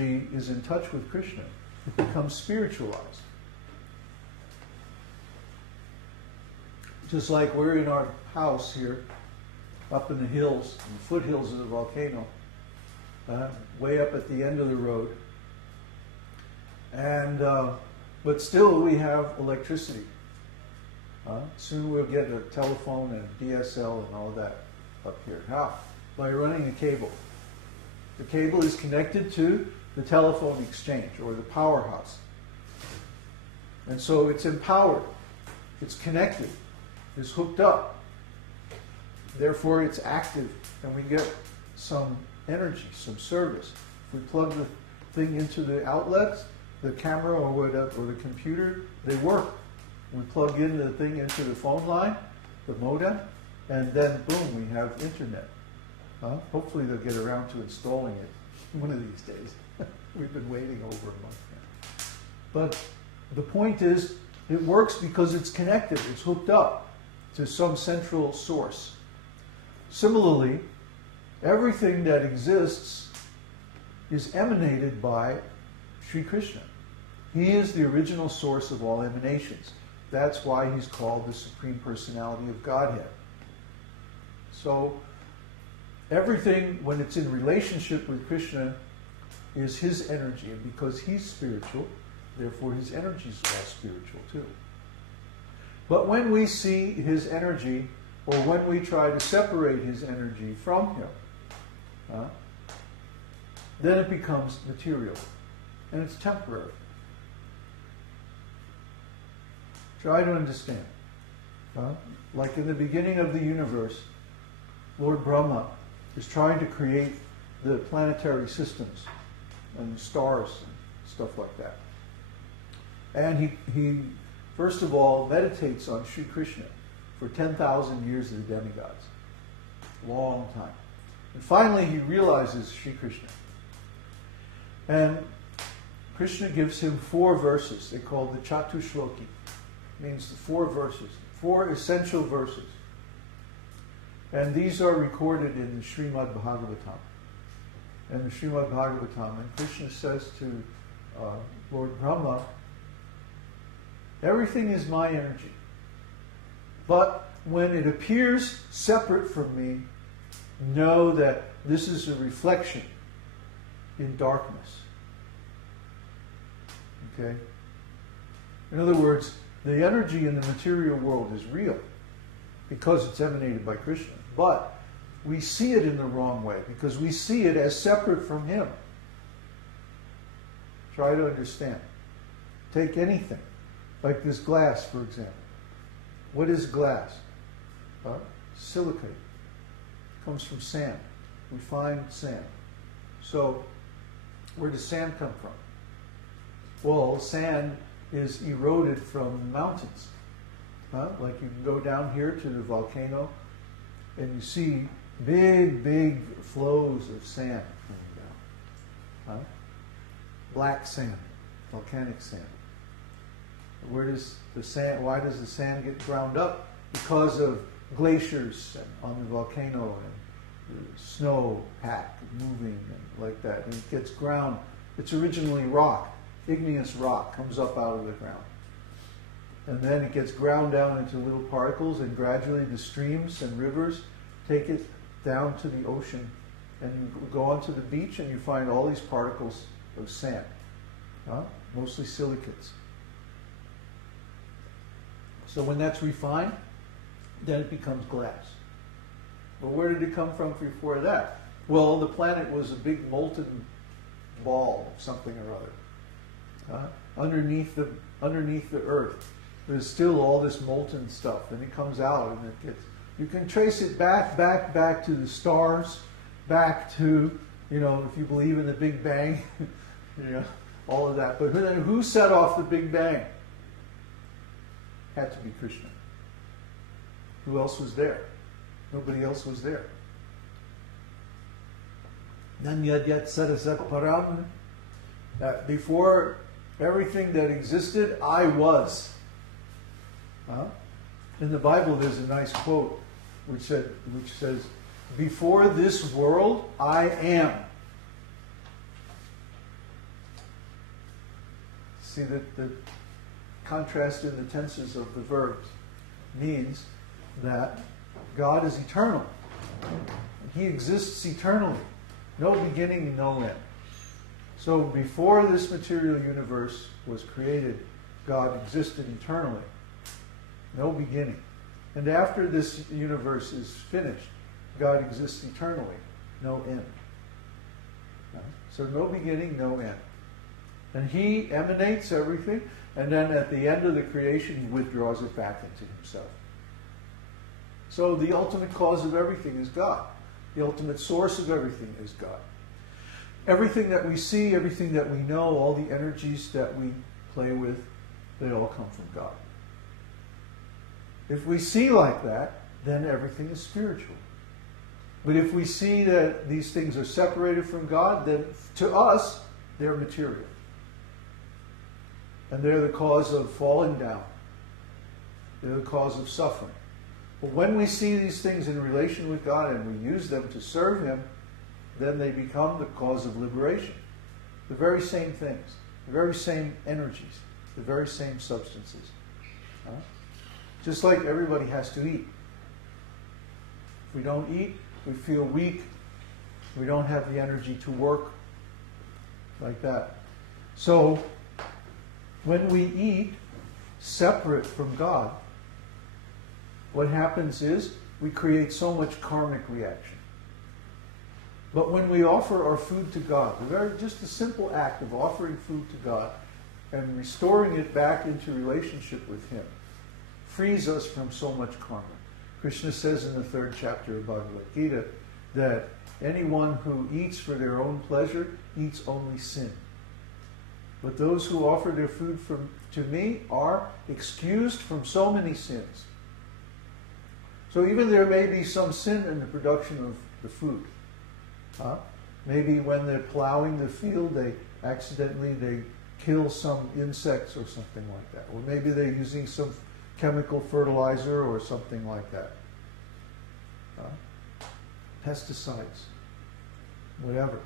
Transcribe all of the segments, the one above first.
energy is in touch with Krishna, it becomes spiritualized. Just like we're in our house here, up in the hills, in the foothills of the volcano, way up at the end of the road. And but still we have electricity. Soon we'll get a telephone and DSL and all that up here. How? By running a cable. The cable is connected to the telephone exchange or the powerhouse. And so it's empowered. It's connected. It's hooked up. Therefore it's active and we get some energy, some service. If we plug the thing into the outlets, the camera or whatever, or the computer, they work. We plug in the thing into the phone line, the modem, and then boom, we have internet. Hopefully they'll get around to installing it one of these days. We've been waiting over a month now. But the point is, it works because it's connected, it's hooked up to some central source. Similarly, everything that exists is emanated by Sri Krishna. He is the original source of all emanations. That's why he's called the Supreme Personality of Godhead. So, everything, when it's in relationship with Krishna, is his energy. And because he's spiritual, therefore his energy is all spiritual too. But when we see his energy, or when we try to separate his energy from him, then it becomes material. And it's temporary. Try to understand. Like in the beginning of the universe, Lord Brahma is trying to create the planetary systems and stars and stuff like that. And he first of all meditates on Sri Krishna for 10,000 years of the demigods. Long time. And finally he realizes Sri Krishna. And Krishna gives him 4 verses. They call the Chatushloki. Means the 4 verses, 4 essential verses. And these are recorded in the Śrīmad-Bhāgavatam. And the Śrīmad-Bhāgavatam, and Krishna says to Lord Brahma, everything is my energy. But when it appears separate from me, know that this is a reflection in darkness. Okay? In other words, the energy in the material world is real because it's emanated by Krishna. But we see it in the wrong way because we see it as separate from him. Try to understand. Take anything, like this glass, for example. What is glass? Silicate. It comes from sand, refined sand. So, where does sand come from? Well, sand is eroded from mountains. Like you can go down here to the volcano and you see big, big flows of sand coming down. Black sand, volcanic sand. Where does the sand, why does the sand get ground up? Because of glaciers on the volcano and the snow pack moving and like that. And it gets ground. It's originally rock. Igneous rock comes up out of the ground. And then it gets ground down into little particles, and gradually the streams and rivers take it down to the ocean. And you go onto the beach and you find all these particles of sand, mostly silicates. So when that's refined, then it becomes glass. But where did it come from before that? Well, the planet was a big molten ball of something or other. Underneath the earth, there's still all this molten stuff, and it comes out, and it gets. You can trace it back to the stars, back to, if you believe in the Big Bang, all of that. But then who set off the Big Bang? Had to be Krishna. Who else was there? Nobody else was there. Nanyadyat sarasat param. Before everything that existed, I was. In the Bible, there's a nice quote which says, "Before this world, I am." See that the contrast in the tenses of the verbs means that God is eternal. He exists eternally. No beginning and no end. So before this material universe was created, God existed eternally. No beginning. And after this universe is finished, God exists eternally. No end. So no beginning, no end. And He emanates everything, and then at the end of the creation, He withdraws it back into Himself. So the ultimate cause of everything is God. The ultimate source of everything is God. Everything that we see, everything that we know, all the energies that we play with, they all come from God. If we see like that, then everything is spiritual. But if we see that these things are separated from God, then to us, they're material. And they're the cause of falling down. They're the cause of suffering. But when we see these things in relation with God and we use them to serve Him, then they become the cause of liberation. The very same things, the very same energies, the very same substances. Just like everybody has to eat. If we don't eat, we feel weak. We don't have the energy to work like that. So, when we eat separate from God, what happens is we create so much karmic reaction. But when we offer our food to God, just a simple act of offering food to God and restoring it back into relationship with Him, frees us from so much karma. Krishna says in the 3rd chapter of Bhagavad-gītā that anyone who eats for their own pleasure eats only sin. But those who offer their food to me are excused from so many sins. So even there may be some sin in the production of the food. Maybe when they're plowing the field, they kill some insects or something like that. Or maybe they're using some chemical fertilizer or something like that. Pesticides, whatever.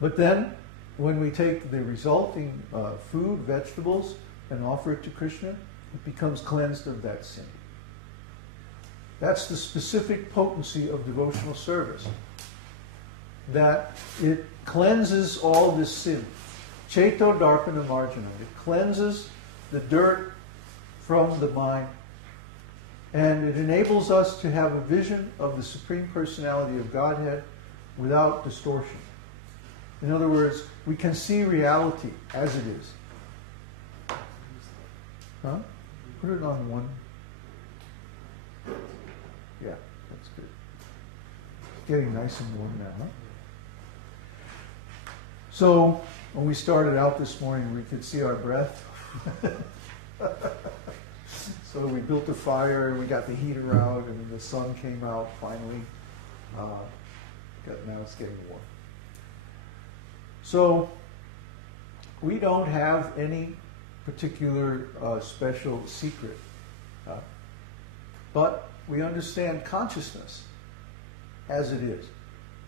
But then, when we take the resulting food, vegetables, and offer it to Krishna, it becomes cleansed of that sin. That's the specific potency of devotional service. That it cleanses all this sin. Cheto darpana marjana. It cleanses the dirt from the mind. And it enables us to have a vision of the Supreme Personality of Godhead without distortion. In other words, we can see reality as it is. Put it on one. Yeah, that's good. It's getting nice and warm now, huh? So, when we started out this morning, we could see our breath. So we built a fire, and we got the heater out, and the sun came out finally. Now it's getting warm. So, we don't have any particular special secret. But we understand consciousness as it is.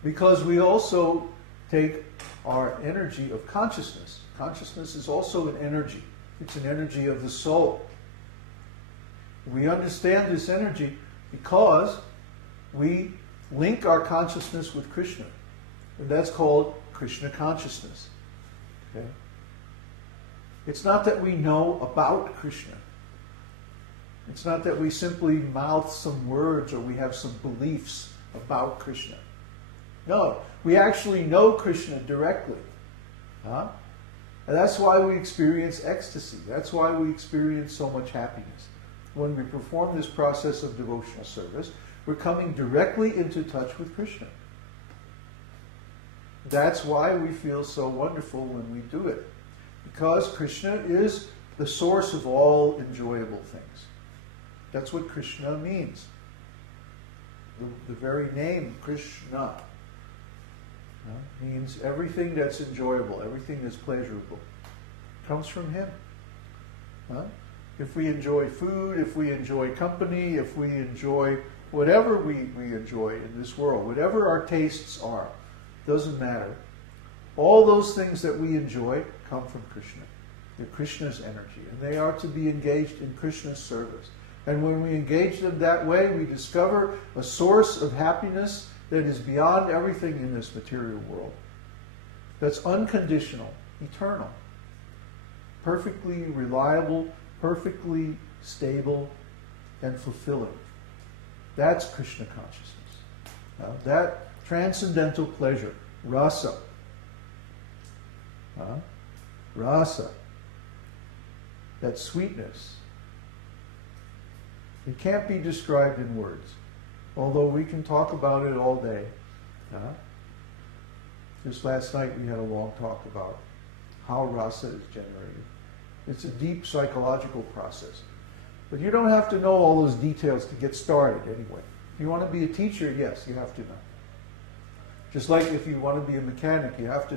Because we also take our energy of consciousness. Consciousness is also an energy. It's an energy of the soul. We understand this energy because we link our consciousness with Krishna. And that's called Krishna consciousness. Okay? It's not that we know about Krishna. It's not that we simply mouth some words or we have some beliefs about Krishna. No, we actually know Krishna directly. And that's why we experience ecstasy. That's why we experience so much happiness. When we perform this process of devotional service, we're coming directly into touch with Krishna. That's why we feel so wonderful when we do it. Because Krishna is the source of all enjoyable things. That's what Krishna means. The very name, Krishna, means everything that's enjoyable, everything that's pleasurable, comes from Him. If we enjoy food, if we enjoy company, if we enjoy whatever we enjoy in this world, whatever our tastes are, doesn't matter. All those things that we enjoy come from Krishna. They're Krishna's energy, and they are to be engaged in Krishna's service. And when we engage them that way, we discover a source of happiness that is beyond everything in this material world. That's unconditional, eternal, perfectly reliable, perfectly stable, and fulfilling. That's Krishna consciousness. That transcendental pleasure, rasa. Rasa. That sweetness. It can't be described in words, although we can talk about it all day. Just last night we had a long talk about how rasa is generated. It's a deep psychological process. But you don't have to know all those details to get started anyway. If you want to be a teacher, yes, you have to know. Just like if you want to be a mechanic, you have to